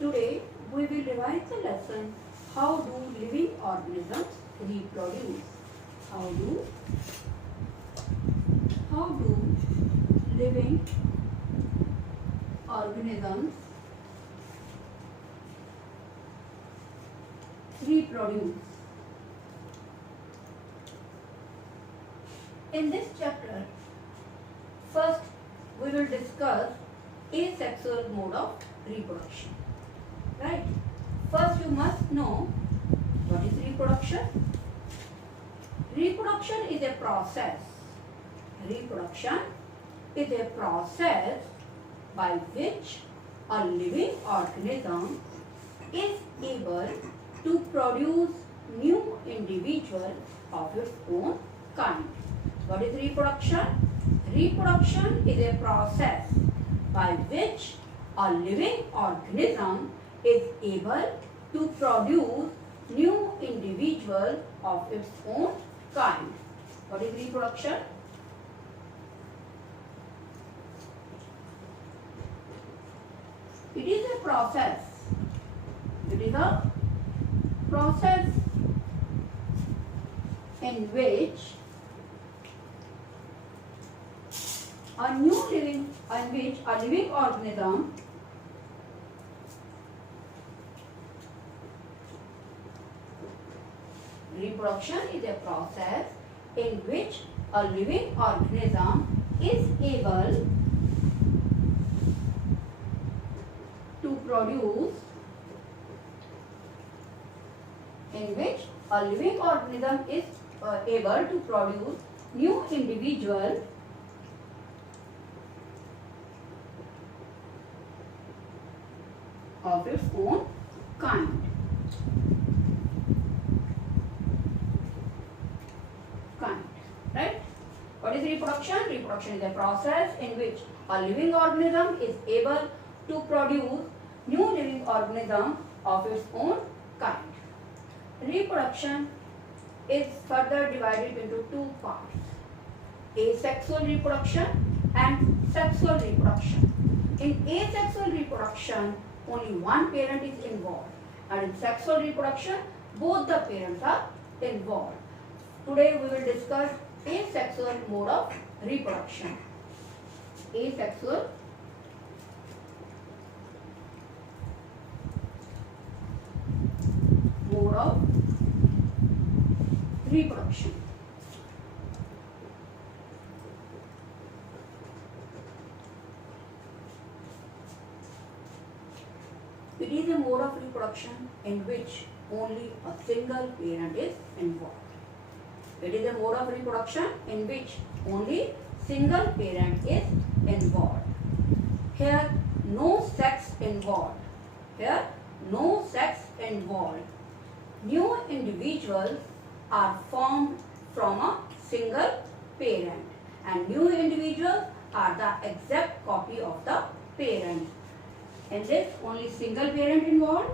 Today we will revise the lesson how do living organisms reproduce. How do living organisms reproduce. In this chapter, first we will discuss asexual mode of reproduction. Right? First you must know what is reproduction. Reproduction is a process. Reproduction is a process by which a living organism is able to produce new individual of its own kind. What is reproduction? Reproduction is a process by which a living organism is able to produce new individual of its own kind. What is reproduction? It is a process. It is a process in which a living organism reproduction is a process in which a living organism is able to produce new individual of its own kind. Right? What is reproduction? Reproduction is a process in which a living organism is able to produce new living organism of its own kind. Reproduction is further divided into two parts: asexual reproduction and sexual reproduction. In asexual reproduction, only one parent is involved, and in sexual reproduction, both the parents are involved. Today we will discuss asexual mode of reproduction. Asexual mode of reproduction. It is a mode of reproduction in which only a single parent is involved. It is a mode of reproduction in which only single parent is involved. Here no sex involved. New individuals are formed from a single parent, and new individuals are the exact copy of the parent. In this, only single parent involved.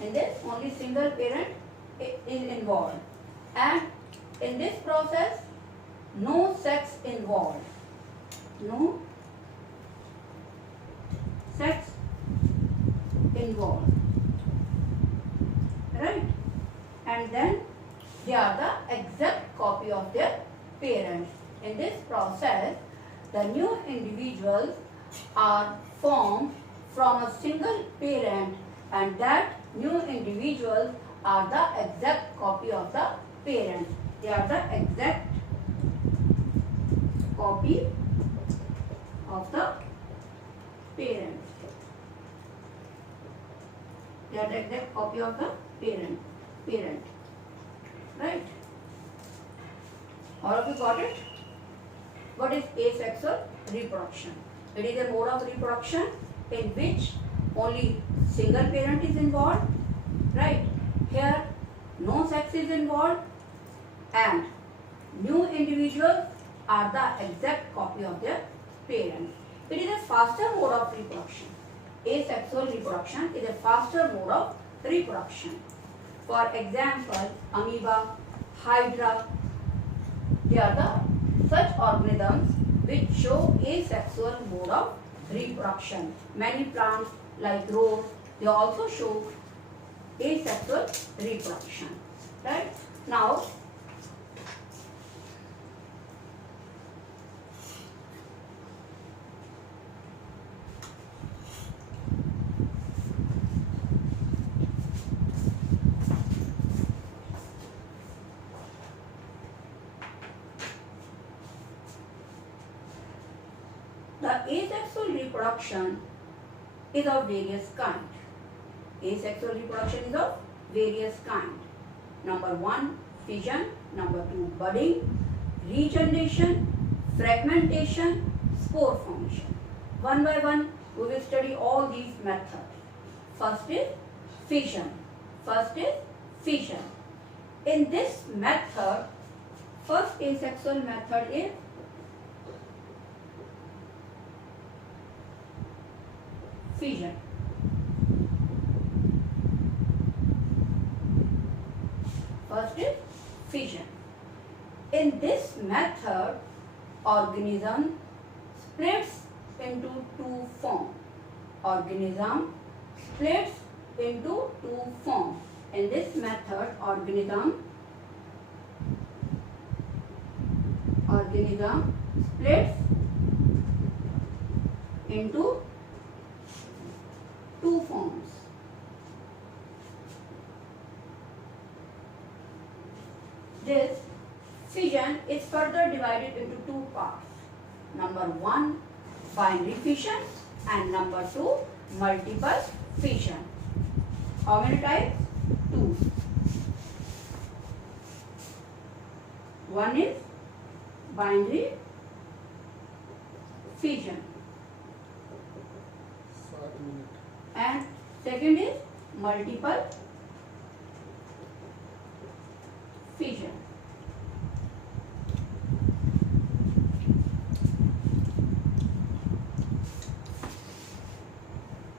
In this, only single parent is involved, and in this process, no sex involved. No sex involved. Right? And then they are the exact copy of their parents. In this process, the new individuals are formed from a single parent, and that new individuals are the exact copy of the parents. They are the exact copy of the parents. They are the exact copy of the parent. Right? All of you got it? What is asexual reproduction? It is a mode of reproduction in which only single parent is involved. Right? Here no sex is involved, and new individuals are the exact copy of their parents. It is a faster mode of reproduction. Asexual reproduction is a faster mode of reproduction. For example, amoeba, hydra, they are the such organisms which show asexual mode of reproduction. Many plants like rose, they also show asexual reproduction. Right? Now, the asexual reproduction is of various kind. Asexual reproduction is of various kind. Number 1, fission. Number 2, budding, regeneration, fragmentation, spore formation. One by one, we will study all these methods. First is fission. In this method, first asexual method is fission. First is fission. In this method, organism splits into two forms. Organism splits into two forms. In this method, organism splits into two forms. This fission is further divided into two parts. Number 1, binary fission, and number 2, multiple fission. How many types? 2. One is binary fission and second is multiple